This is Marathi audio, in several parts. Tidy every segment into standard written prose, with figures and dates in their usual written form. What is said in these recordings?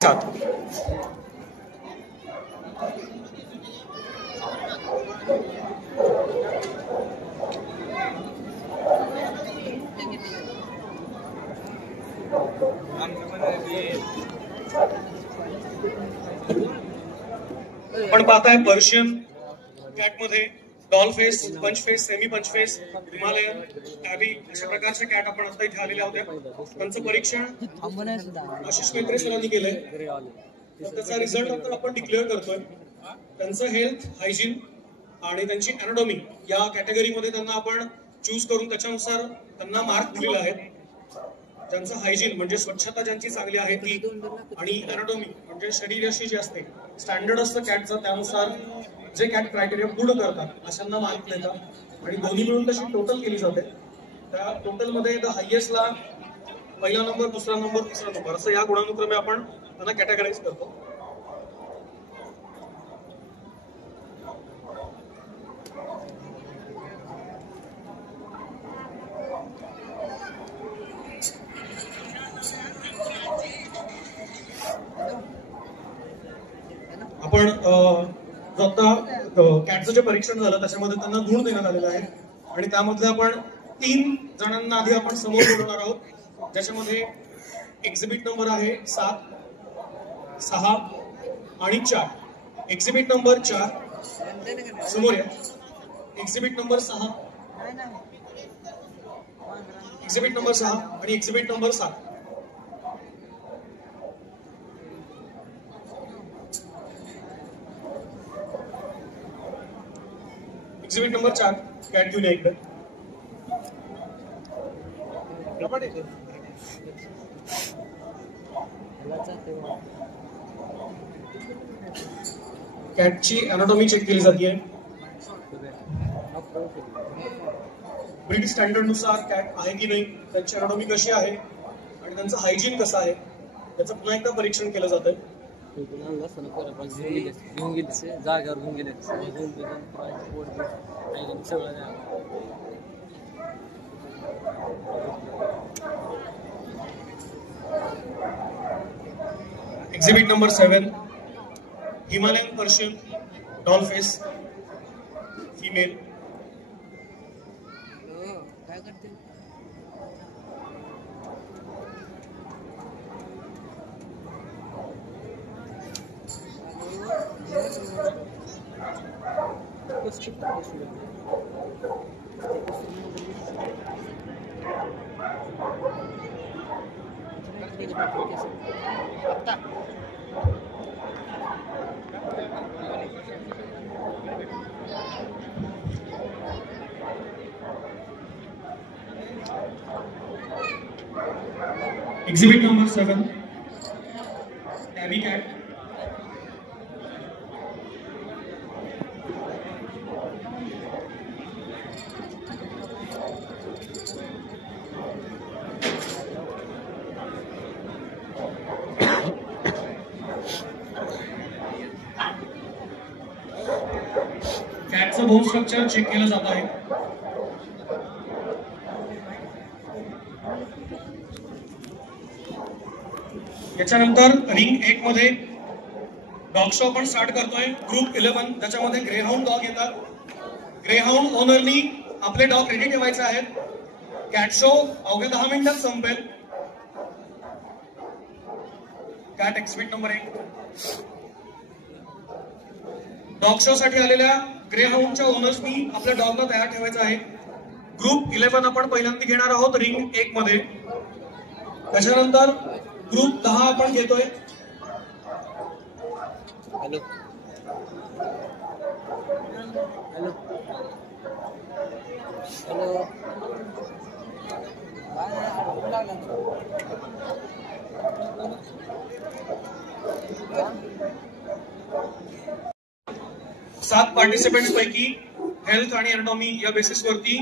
आपण पाहताय पर्शियन कॅट मध्ये doll face, punch face, semi punch face, Himalayan, tabby अशा प्रकारचे कॅट आपण आता इथे आलेल्या होत्या. त्यांचं परीक्षण आशिष मेत्रे सरांनी केलंय. त्याचा रिझल्ट आता आपण डिक्लेअर करतोय. त्यांचं हेल्थ, हायजीन आणि त्यांची अॅनाटॉमी या कॅटेगरीमध्ये त्यांना आपण चूज करून त्याच्यानुसार त्यांना मार्क दिलेले आहेत. ज्यांचं हायजीन म्हणजे स्वच्छता ज्यांची चांगली आहे ती, आणि अॅनाटॉमी म्हणजे शरीराशी जे असते स्टँडर्ड असतं कॅटचं, त्यानुसार जे कॅट क्रायटेरिया पूर्ण करतात अशांना मार्क देतात आणि दोन्ही मिळून तशी टोटल केली जाते. त्या टोटल मध्ये द हायएस्टला पहिला नंबर, दुसरा नंबर, तिसरा नंबर असं या गुणानुक्रमे आपण त्यांना कॅटेगराईज करतो. आपण आता कॅटचं जे परीक्षण झालं त्याच्यामध्ये त्यांना गुण देण्यात आलेले आहेत आणि त्यामध्ये आपण 3 जणांना आधी आपण समोर बोलवणार आहोत, ज्याच्यामध्ये एक्झिबिट नंबर आहे 7, 6 आणि 4. एक्झिबिट नंबर 4 समोर या. एक्झिबिट नंबर 6, एक्झिबिट नंबर 6 आणि exhibit number 7. Exhibit number 4 cat घेऊन या इकडे. कॅटची अॅनाटॉमी चेक केली जाते. ब्रीड स्टँडर्ड नुसार कॅट आहे की नाही, त्यांची अॅनाटॉमी कशी आहे आणि त्यांचं हायजीन कसं आहे त्याचं पुन्हा एकदा परीक्षण केलं जातं. जागेवर घेऊन गेले exhibit number 7 Himalayan Persian doll face female. काय करते एक्झिबिट नंबर 7 टॅबी कॅट. कॅटचं बोन स्ट्रक्चर चेक केलं जात आहे. याच्यानंतर रिंग 1 मध्ये डॉग शो आपण स्टार्ट करतोय. ग्रुप 11 त्याच्यामध्ये ग्रेहाउंड डॉग येतात. ग्रेहाउंड ओनरनी आपले डॉग रेडी ठेवायचे आहेत. कॅट शो अवघ्या 10 मिनिटात संपेल. Cat exhibit number 1 dog show साठी आलेल्या ग्रेहाउंडच्या ओनर्सनी आपल्या डॉगला तयार ठेवायचं आहे. ग्रुप 11 आपण पहिल्यांदा घेणार आहोत रिंग 1 मध्ये. त्याच्यानंतर ग्रुप 10 आपण घेतोय. हॅलो हॅलो हॅलो 7 पार्टिसिपेंट्स पैकी हेल्थ आणि अॅनाटॉमी या बेसिसवरती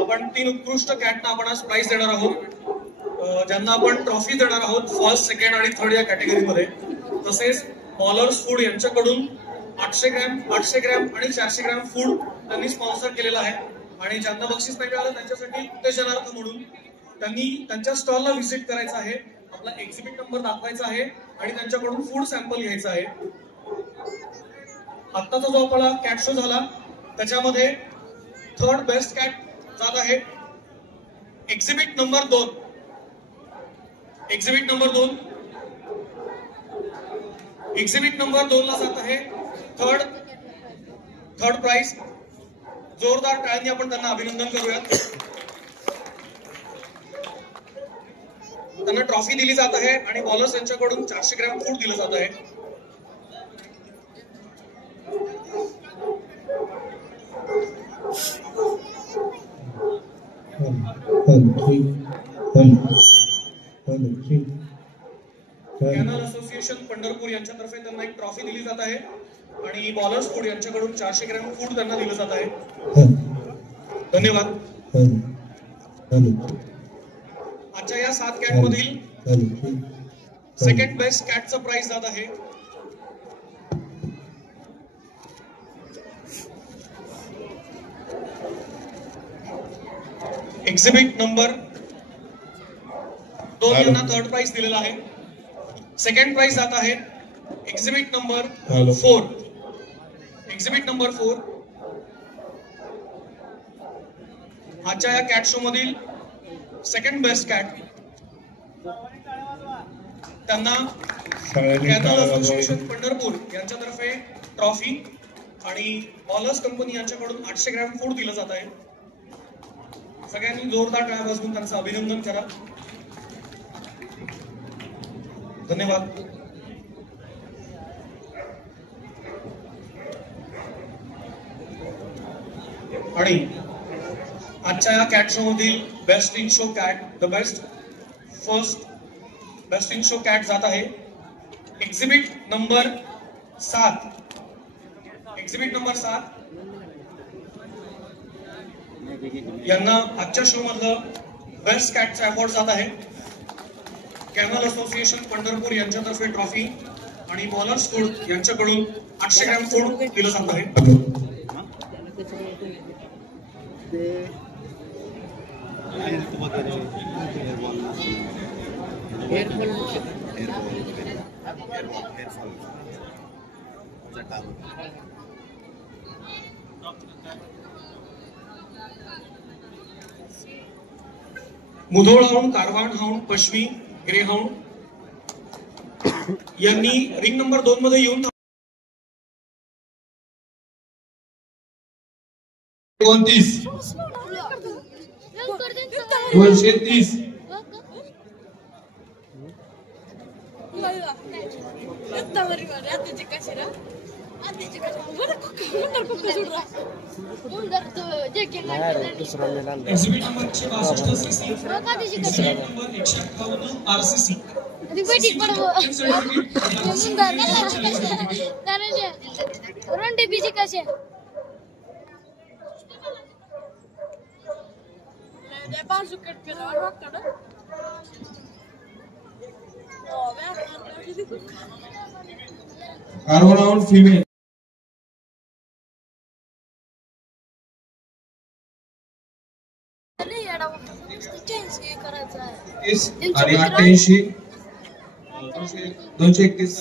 आपण 3 उत्कृष्ट कॅटना आपण आज प्राइज देणार आहोत, ज्यांना आपण ट्रॉफी देणार आहोत फर्स्ट, सेकंड आणि थर्ड या कॅटेगरीमध्ये. तसेच बॉलर्स फूड यांच्याकडून 800 ग्रॅम आणि 400 ग्रॅम फूड त्यांनी स्पॉन्सर केलेलं आहे आणि ज्यांना बक्षीस नाही मिळालं त्यांच्यासाठी उत्तेजनार्थ म्हणून त्यांनी त्यांच्या स्टॉलला व्हिजिट करायचं आहे, आपला एक्झिबिट नंबर दाखवायचा आहे आणि त्यांच्याकडून फूड सॅम्पल घ्यायचा आहे. आत्ताचा जो आपला कॅट शो झाला त्याच्यामध्ये थर्ड बेस्ट कॅट जात आहे एक्झिबिट नंबर 2. एक्झिबिट नंबर 2 ला जात आहे थर्ड प्राइज. जोरदार टाळ्यांनी आपण त्यांना अभिनंदन करूयात. त्यांना ट्रॉफी दिली जात आहे आणि बॉलर्स यांच्याकडून 400 ग्रॅम फूड दिलं जात आहे. कॅनल असोसिएशन पंढरपूर यांच्यातर्फे त्यांना एक ट्रॉफी दिली जात आहे आणि बॉलर्स फूड यांच्याकडून 400 ग्रॅम फूड त्यांना दिलं जात आहे. धन्यवाद. आजच्या या 7 कॅट मधील सेकंड बेस्ट कॅटचं प्राइज जात आहे एक्झिबिट नंबर 2 यांना थर्ड प्राइज दिलेला आहे. सेकंड प्राइज जात आहे एक्झिबिट नंबर 4. एक्झिबिट नंबर 4 आजच्या या कॅट शो मधील सेकंड बेस्ट कॅट त्यांना कॅनल असोसिएशन पंढरपूर यांच्यातर्फे ट्रॉफी आणि बॉलर्स कंपनी यांच्याकडून 800 ग्रॅम फूड दिलं जात आहे. सगळ्यांनी जोरदार टाळ्या वाजवून त्यांचं अभिनंदन करा. धन्यवाद. आणि आजच्या या कॅट शो मधील best in show cat best in show cat जात आहे एक्झिबिट नंबर 7. एक्झिबिट नंबर 7 यांना आजच्या शो मधलं बेस्ट कॅटचा अवॉर्ड जात आहे. कॅनल असोसिएशन पंढरपूर यांच्यातर्फे ट्रॉफी आणि बॉलर्स फूड यांच्याकडून 800 ग्रॅम फूड दिलं जात आहे. Mudhol hound, Karwan hound, पश्मी, grey hound यांनी रिंग नंबर 2 मध्ये येऊन 29 230 exhibit number 162 CC, exhibit number 158 RCC. All round female. आणि 88 231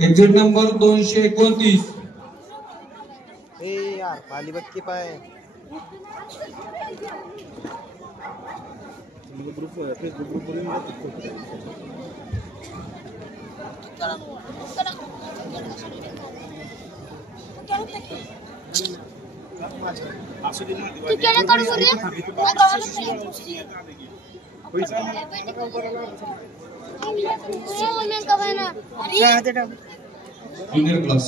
एक्झिट नंबर 229. यार पाली बच्ची पाए junior class.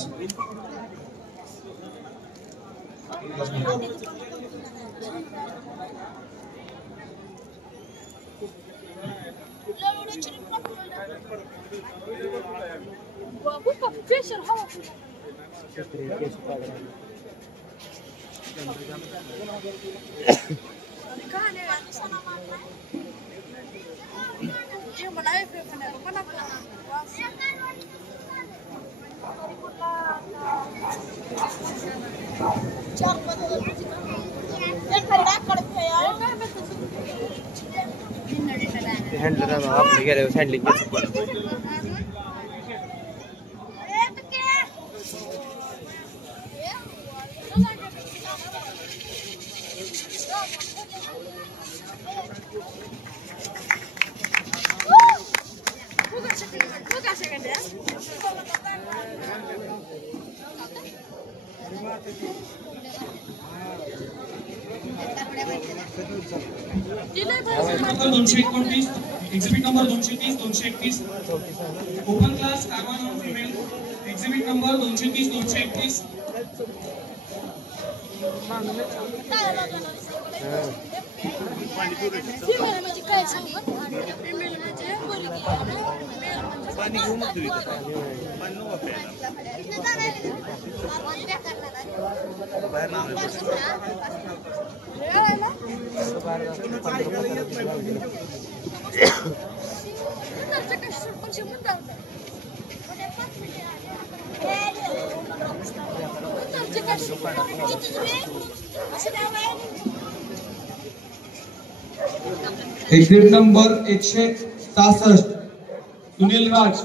हँडलर आपलं गेल्यावर handling number 229, exhibit number 230, 231, open class caravan on female, exhibit number 230, 231. Exit number 166 Sunil Raj.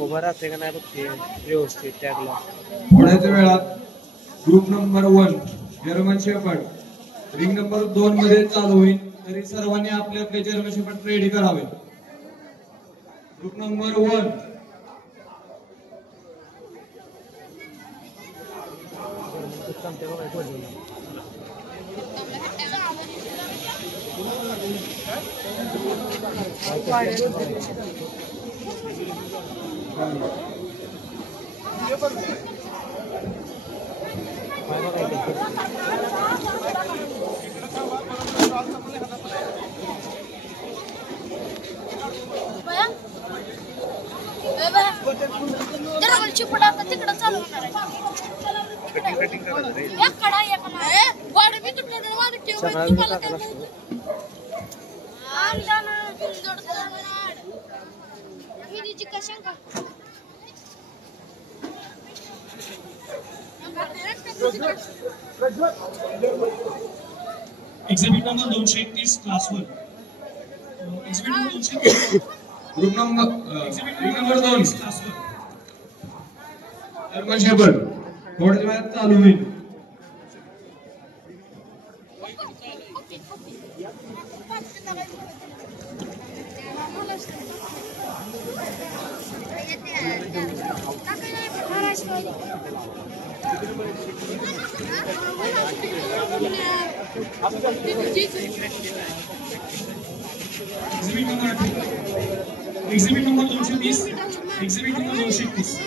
उभं राहते का नाही बघ ते व्यवस्थित टॅगला. थोड्याच वेळात group number 1 German shepherd ring number 2 मध्ये चालू होईल. तरी सर्वांनी आपले आपले जर्मन शेपर्ड रेडी करावे. ग्रुप नंबर 1 तिकडं चालू होणार आहे. Exhibit number 231 class 1. Exhibit number 231. Group number ring number 2 class 1. German shepherd थोड्याच वेळात चालू होईल. Exhibit number 230, exhibit number 231.